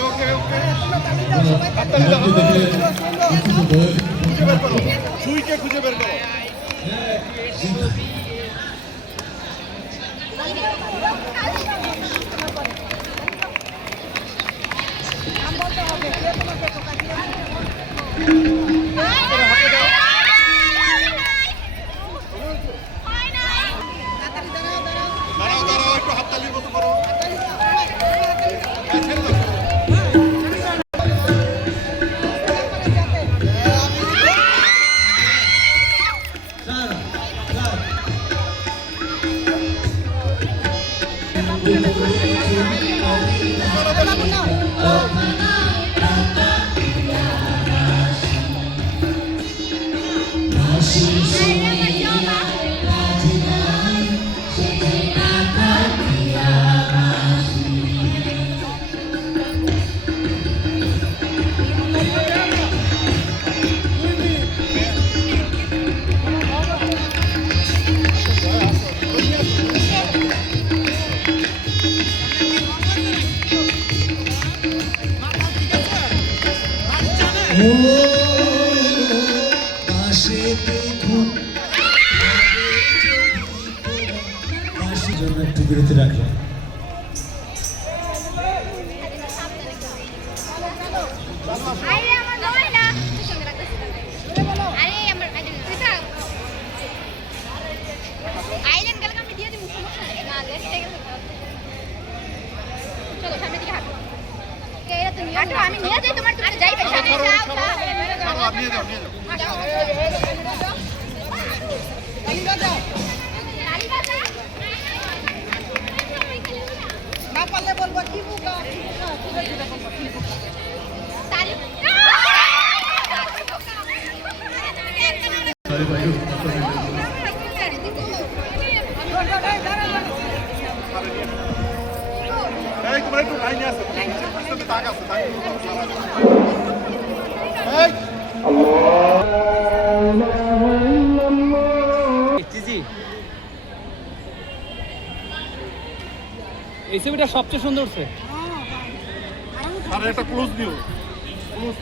ওকে ওকে ওকে হাততালি দাও খুঁজে বের করো সুইকে খুঁজে বের করো দাঁড়াও দাঁড়াও একটু হাততালির মতো করো একটু বিরতি রাখলাম। আমি নিয়ে যাই তোমার তুমি যাই পেছনে যাও নিয়ে যাও না পারলে বলবো কি বুকা এই তোমরা একটু লাইনে আসো পিছনে তাক আছে তাক এই ছবিটা সবচেয়ে সুন্দর হচ্ছে। আরে একটা ক্লোজ নিও ক্লোজ